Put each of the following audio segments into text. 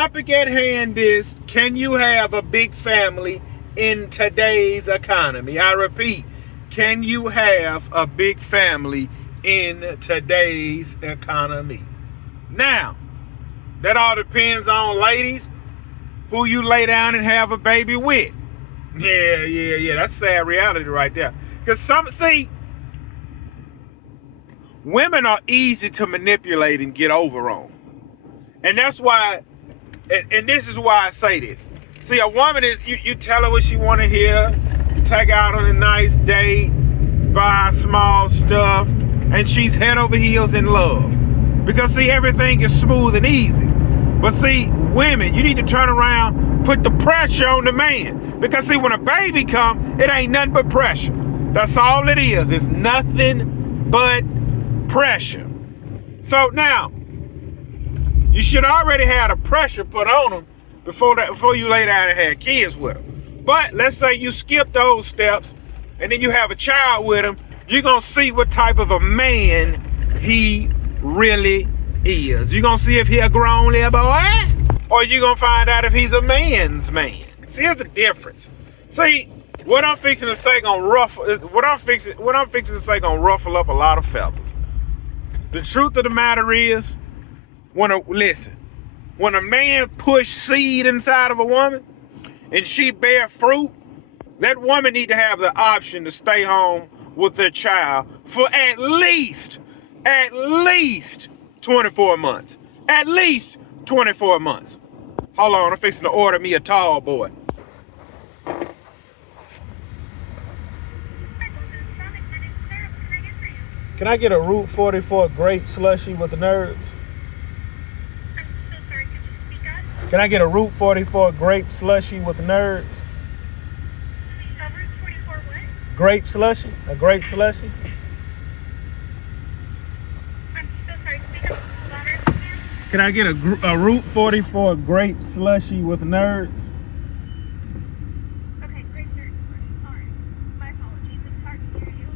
topic at hand is, can you have a big family in today's economy? I repeat, can you have a big family in today's economy? Now, that all depends on, ladies, who you lay down and have a baby with. Yeah. That's sad reality right there. Because women are easy to manipulate and get over on. And that's why, and this is why I say this. See, a woman is, you tell her what she want to hear, take her out on a nice date, buy small stuff, and she's head over heels in love. Because, see, everything is smooth and easy. But, see, women, you need to turn around, put the pressure on the man. Because, see, when a baby comes, it ain't nothing but pressure. That's all it is. It's nothing but pressure. So, now, you should already have the pressure put on them before you lay down and have kids with them. But let's say you skip those steps and then you have a child with him, you're going to see what type of a man he really is. You're going to see if he a grown little boy, or you're going to find out if he's a man's man. See, here's the difference. See, what I'm fixing to say gonna ruffle up a lot of fellas. The truth of the matter is, when a man push seed inside of a woman and she bear fruit, that woman need to have the option to stay home with their child for at least 24 months. At least 24 months. Hold on, I'm fixing to order me a tall boy. Can I get a Route 44 grape slushy with the nerds? Can I get a Route 44 grape slushy with the nerds? Route 44 what? Grape slushy? A grape slushy? I'm so sorry. Speak up louder. Can I get a Route 44 grape slushy with nerds? Okay, great, sir. Sorry. My apologies. It's hard to hear you.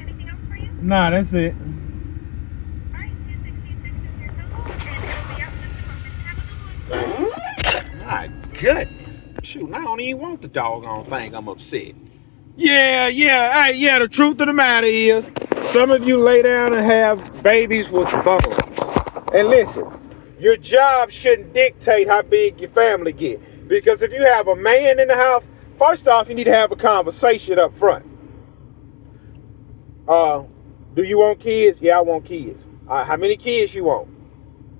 Anything else for you? Nah, that's it. All right, 266 is your total, and it'll be out in just a moment. Have a good one. My goodness. Shoot, I don't even want the doggone thing. I'm upset. Yeah. The truth of the matter is, some of you lay down and have babies with bones. And listen, your job shouldn't dictate how big your family get. Because if you have a man in the house, first off, you need to have a conversation up front. Do you want kids? Yeah, I want kids. How many kids you want?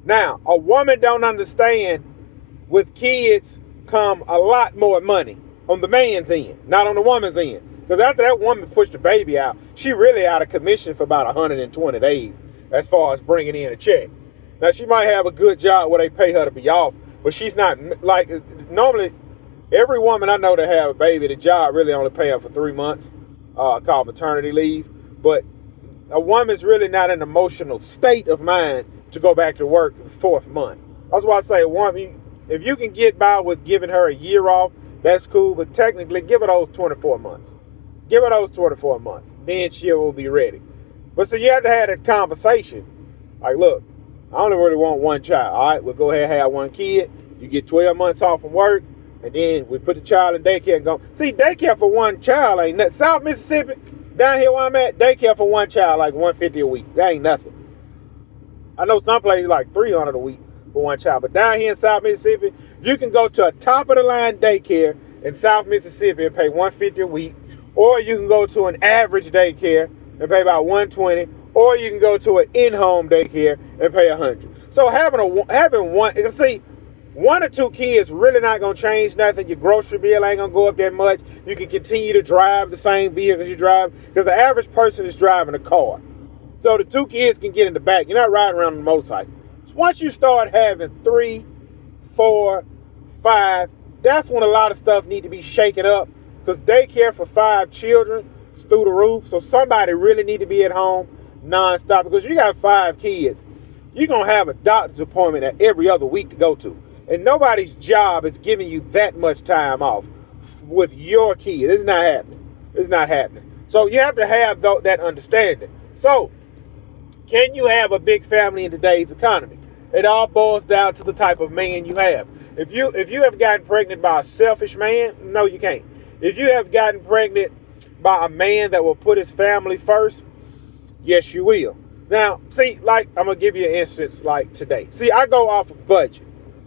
Now, a woman don't understand with kids come a lot more money on the man's end, not on the woman's end. Because after that woman pushed the baby out, she really out of commission for about 120 days as far as bringing in a check. Now, she might have a good job where they pay her to be off, but she's not, like, normally, every woman I know that have a baby, the job really only pay her for 3 months, called maternity leave. But a woman's really not in an emotional state of mind to go back to work the 4th month. That's why I say a woman, if you can get by with giving her a year off, that's cool, but technically give her those 24 months. Give her those 24 months. Then she will be ready. But so you have to have that conversation. Like, look, I only really want one child. All right, we'll go ahead and have one kid. You get 12 months off from work, and then we put the child in daycare and go. See, daycare for one child ain't nothing. South Mississippi, down here where I'm at, daycare for one child like $150 a week. That ain't nothing. I know some places like $300 a week for one child, but down here in South Mississippi, you can go to a top of the line daycare in South Mississippi and pay $150 a week, or you can go to an average daycare and pay about $120, or you can go to an in-home daycare and pay $100. So having one, see, 1 or 2 kids really not gonna change nothing. Your grocery bill ain't gonna go up that much. You can continue to drive the same vehicle you drive, because the average person is driving a car. So the 2 kids can get in the back. You're not riding around on a motorcycle. So once you start having 3, 4, 5, that's when a lot of stuff need to be shaken up, because daycare for 5 children is through the roof. So somebody really need to be at home nonstop, because you got 5 kids. You're gonna have a doctor's appointment every other week to go to. And nobody's job is giving you that much time off with your kid. It's not happening. It's not happening. So you have to have that understanding. So, can you have a big family in today's economy? It all boils down to the type of man you have. If you have gotten pregnant by a selfish man, no, you can't. If you have gotten pregnant by a man that will put his family first, yes, you will. Now, see, like, I'm going to give you an instance like today. See, I go off of budget,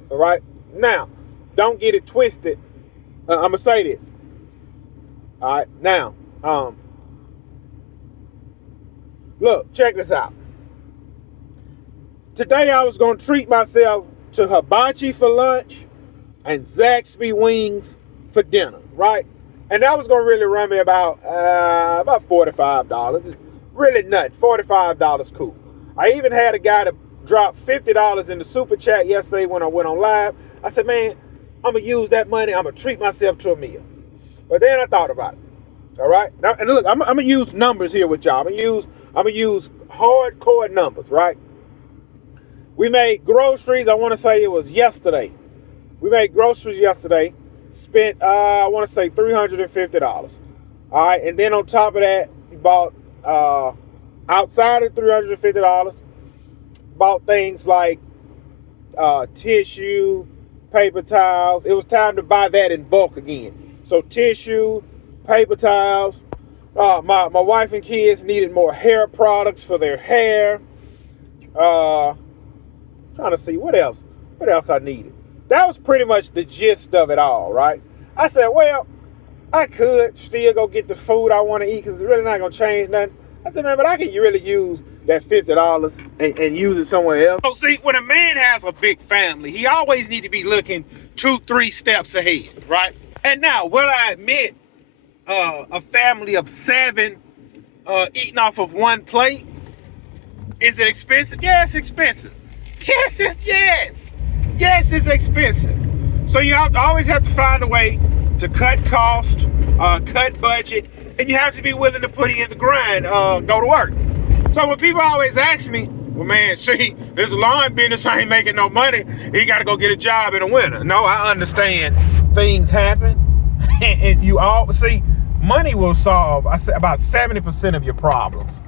all right? Now, don't get it twisted. I'm going to say this. All right, now, look, check this out. Today I was going to treat myself to hibachi for lunch and Zaxby wings for dinner, right? And that was going to really run me about $45. Really nothing. $45 cool. I even had a guy to drop $50 in the super chat yesterday when I went on live. I said, man, I'm going to use that money. I'm going to treat myself to a meal. But then I thought about it. All right? Now, and look, I'm going to use numbers here with y'all. I'm going to use hardcore numbers, right? We made groceries, I want to say it was yesterday. We made groceries yesterday. Spent, I want to say $350. All right? And then on top of that, we bought, outside of $350, bought things like tissue, paper towels. It was time to buy that in bulk again. So tissue, paper towels. My wife and kids needed more hair products for their hair. Trying to see what else I needed. That was pretty much the gist of it all, right? I said, well, I could still go get the food I want to eat because it's really not going to change nothing. I said, man, but I can really use that $50 and use it somewhere else. So see, when a man has a big family, he always need to be looking 2-3 steps ahead, right? And now, will I admit a family of 7 eating off of one plate, is it expensive? Yeah, it's expensive. Yes, it's expensive. So you always have to find a way to cut cost, cut budget, and you have to be willing to put in the grind, go to work. So when people always ask me, well, man, see, this lawn business ain't making no money. You got to go get a job in the winter. No, I understand things happen. And you all see, money will solve, I say, about 70% of your problems.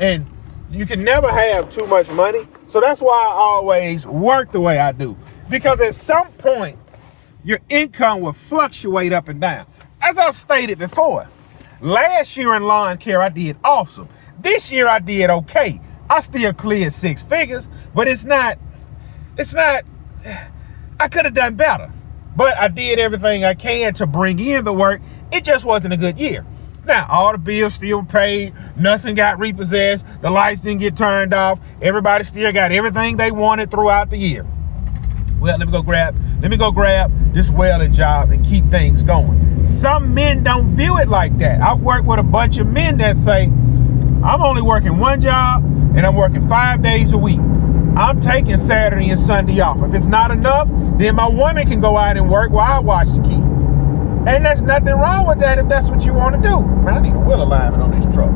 And you can never have too much money. So that's why I always work the way I do. Because at some point, your income will fluctuate up and down. As I've stated before, last year in lawn care, I did awesome. This year I did okay. I still cleared 6 figures, but it's not, I could have done better. But I did everything I can to bring in the work. It just wasn't a good year. Now, all the bills still paid, nothing got repossessed, the lights didn't get turned off, everybody still got everything they wanted throughout the year. Well, let me go grab this welding job and keep things going. Some men don't view it like that. I've worked with a bunch of men that say, I'm only working one job and I'm working 5 days a week. I'm taking Saturday and Sunday off. If it's not enough, then my woman can go out and work while I watch the kids. And there's nothing wrong with that if that's what you want to do. Man, I need a wheel alignment on this truck.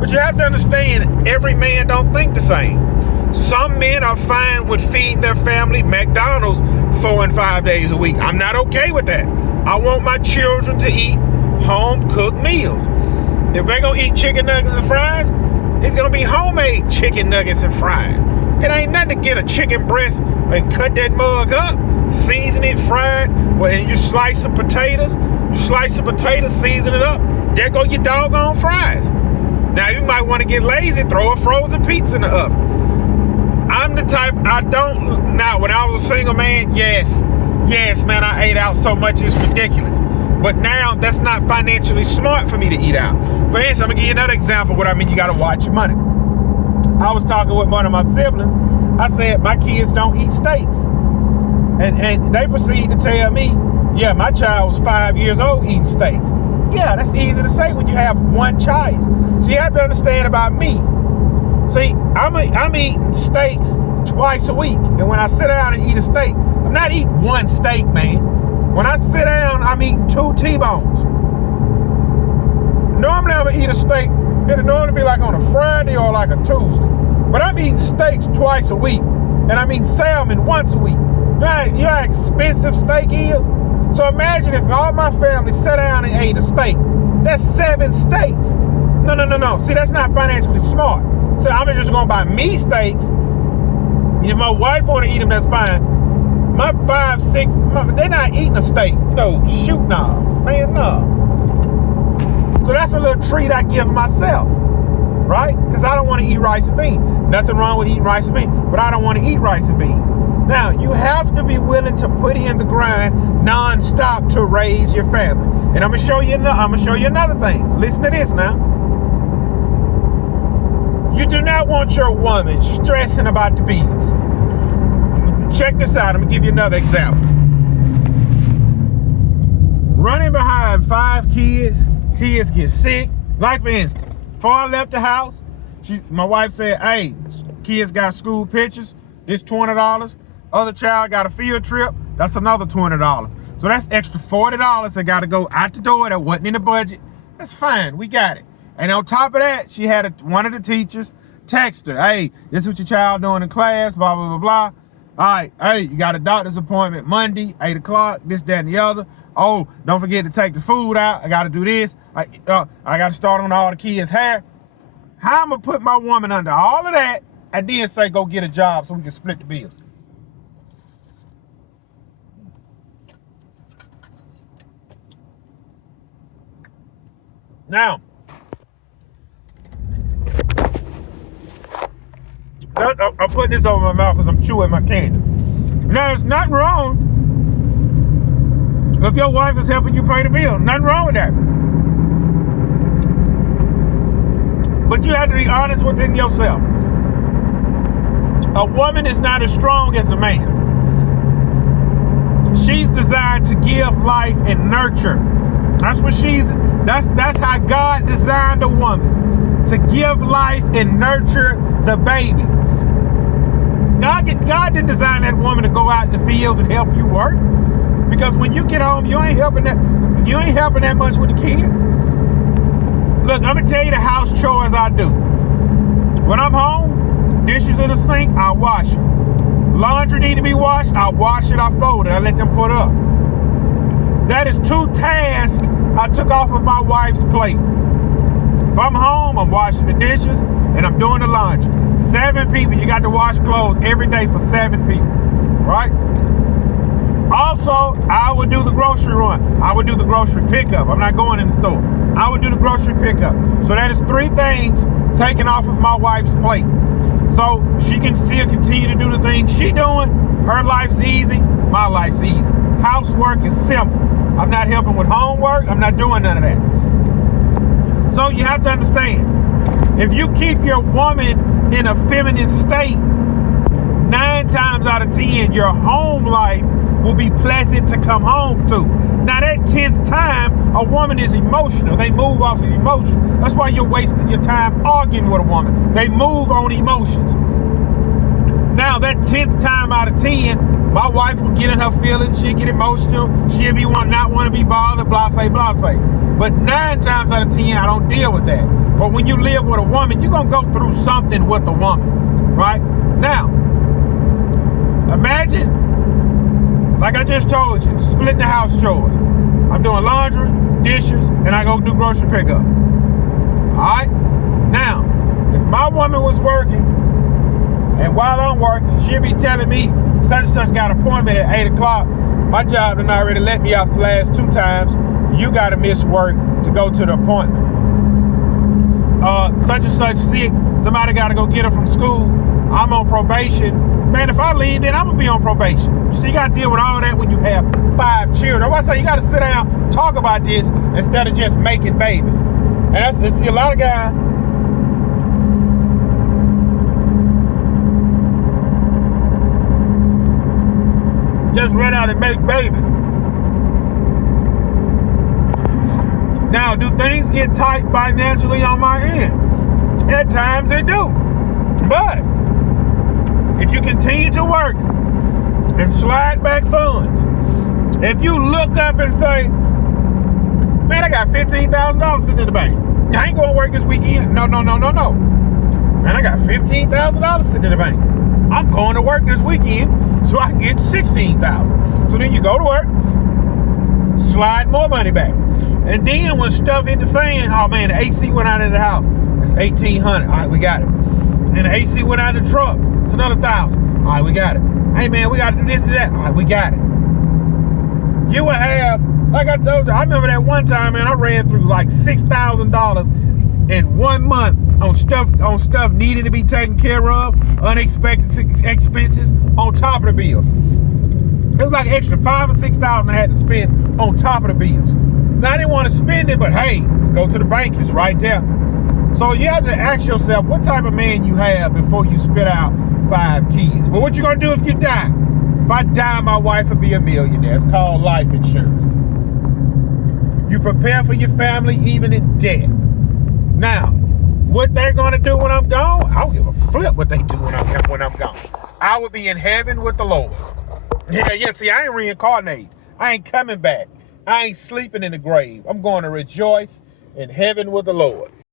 But you have to understand, every man don't think the same. Some men are fine with feeding their family McDonald's 4 and 5 days a week. I'm not okay with that. I want my children to eat home-cooked meals. If they're going to eat chicken nuggets and fries, it's going to be homemade chicken nuggets and fries. It ain't nothing to get a chicken breast and cut that mug up, season it, fry it, and you slice some potatoes, season it up. There go your doggone fries. Now, you might want to get lazy, throw a frozen pizza in the oven. I'm the type, now, when I was a single man, yes, man, I ate out so much, it's ridiculous. But now, that's not financially smart for me to eat out. For instance, I'm going to give you another example of what I mean you got to watch your money. I was talking with one of my siblings. I said, my kids don't eat steaks. And they proceed to tell me, yeah, my child was 5 years old eating steaks. Yeah, that's easy to say when you have one child. So you have to understand about me. See, I'm eating steaks twice a week. And when I sit down and eat a steak, I'm not eating one steak, man. When I sit down, I'm eating 2 T-bones. Normally, I would eat a steak. It'd normally be like on a Friday or like a Tuesday. But I'm eating steaks twice a week. And I'm eating salmon once a week. You know how expensive steak is? So imagine if all my family sat down and ate a steak. That's 7 steaks. No. See, that's not financially smart. So I'm just going to buy me steaks, If my wife want to eat them, that's fine. My 5, 6, they're not eating a steak. No, shoot, no. Man, no. So that's a little treat I give myself, right? Because I don't want to eat rice and beans. Nothing wrong with eating rice and beans, but I don't want to eat rice and beans. Now, you have to be willing to put in the grind non-stop to raise your family. And I'm gonna show you another thing. Listen to this now. You do not want your woman stressing about the bills. Check this out. I'm gonna give you another example. Running behind 5 kids get sick. Like for instance, before I left the house, my wife said, hey, kids got school pictures, it's $20. Other child got a field trip, that's another $20. So that's extra $40 that got to go out the door that wasn't in the budget. That's fine, we got it. And on top of that, she had one of the teachers text her, hey, this is what your child doing in class, blah, blah, blah, blah. All right, hey, you got a doctor's appointment Monday, 8 o'clock, this, that, and the other. Oh, don't forget to take the food out. I got to do this. I got to start on all the kids' hair. How I'm going to put my woman under all of that and then say, go get a job so we can split the bills? Now, I'm putting this over my mouth because I'm chewing my candy. Now, there's nothing wrong if your wife is helping you pay the bill. Nothing wrong with that. But you have to be honest within yourself. A woman is not as strong as a man. She's designed to give life and nurture. That's how God designed a woman, to give life and nurture the baby. God didn't design that woman to go out in the fields and help you work, because when you get home, you ain't helping that much with the kids. Look, I'm gonna tell you the house chores I do. When I'm home, dishes in the sink, I wash it. Laundry need to be washed, I wash it, I fold it, I let them put up. That is 2 tasks I took off of my wife's plate. If I'm home, I'm washing the dishes and I'm doing the laundry. 7 people, you got to wash clothes every day for 7 people, right? Also, I would do the grocery run. I would do the grocery pickup. I'm not going in the store. I would do the grocery pickup. So that is 3 things taken off of my wife's plate. So she can still continue to do the things she doing. Her life's easy, my life's easy. Housework is simple. I'm not helping with homework. I'm not doing none of that. So you have to understand, if you keep your woman in a feminine state, 9 times out of 10, your home life will be pleasant to come home to. Now that 10th time, a woman is emotional. They move off of emotion. That's why you're wasting your time arguing with a woman. They move on emotions. Now that 10th time out of 10, my wife will get in her feelings, she'll get emotional, she'll be not want to be bothered, blah, say, blah, say. But 9 times out of 10, I don't deal with that. But when you live with a woman, you're going to go through something with a woman, right? Now, imagine, like I just told you, splitting the house chores. I'm doing laundry, dishes, and I go do grocery pickup. All right? Now, if my woman was working, and while I'm working, she'll be telling me, such and such got an appointment at 8 o'clock. My job done already let me off the last 2 times. You got to miss work to go to the appointment. Such and such sick. Somebody got to go get her from school. I'm on probation. Man, if I leave, then I'm going to be on probation. So you got to deal with all that when you have 5 children. I say you got to sit down, talk about this instead of just making babies. And that's a lot of guys. Just run out and make babies. Now, do things get tight financially on my end? At times they do. But if you continue to work and slide back funds, if you look up and say, man, I got $15,000 sitting in the bank. I ain't going to work this weekend. No. Man, I got $15,000 sitting in the bank. I'm going to work this weekend so I can get $16,000. So then you go to work, slide more money back. And then when stuff hit the fan, oh man, the AC went out of the house. It's $1,800. All right, we got it. And the AC went out of the truck. It's another $1,000. All right, we got it. Hey, man, we got to do this and that. All right, we got it. You would have, like I told you, I remember that one time, man, I ran through like $6,000 in 1 month on stuff needed to be taken care of, unexpected expenses on top of the bills. It was like extra $5,000 or $6,000 I had to spend on top of the bills. Now, I didn't want to spend it, but hey, go to the bank. It's right there. So you have to ask yourself what type of man you have before you spit out 5 kids. But what you going to do if you die? If I die, my wife will be a millionaire. It's called life insurance. You prepare for your family even in death. Now, what they're going to do when I'm gone, I don't give a flip what they do when I'm gone. I will be in heaven with the Lord. Yeah, see, I ain't reincarnated. I ain't coming back. I ain't sleeping in the grave. I'm going to rejoice in heaven with the Lord.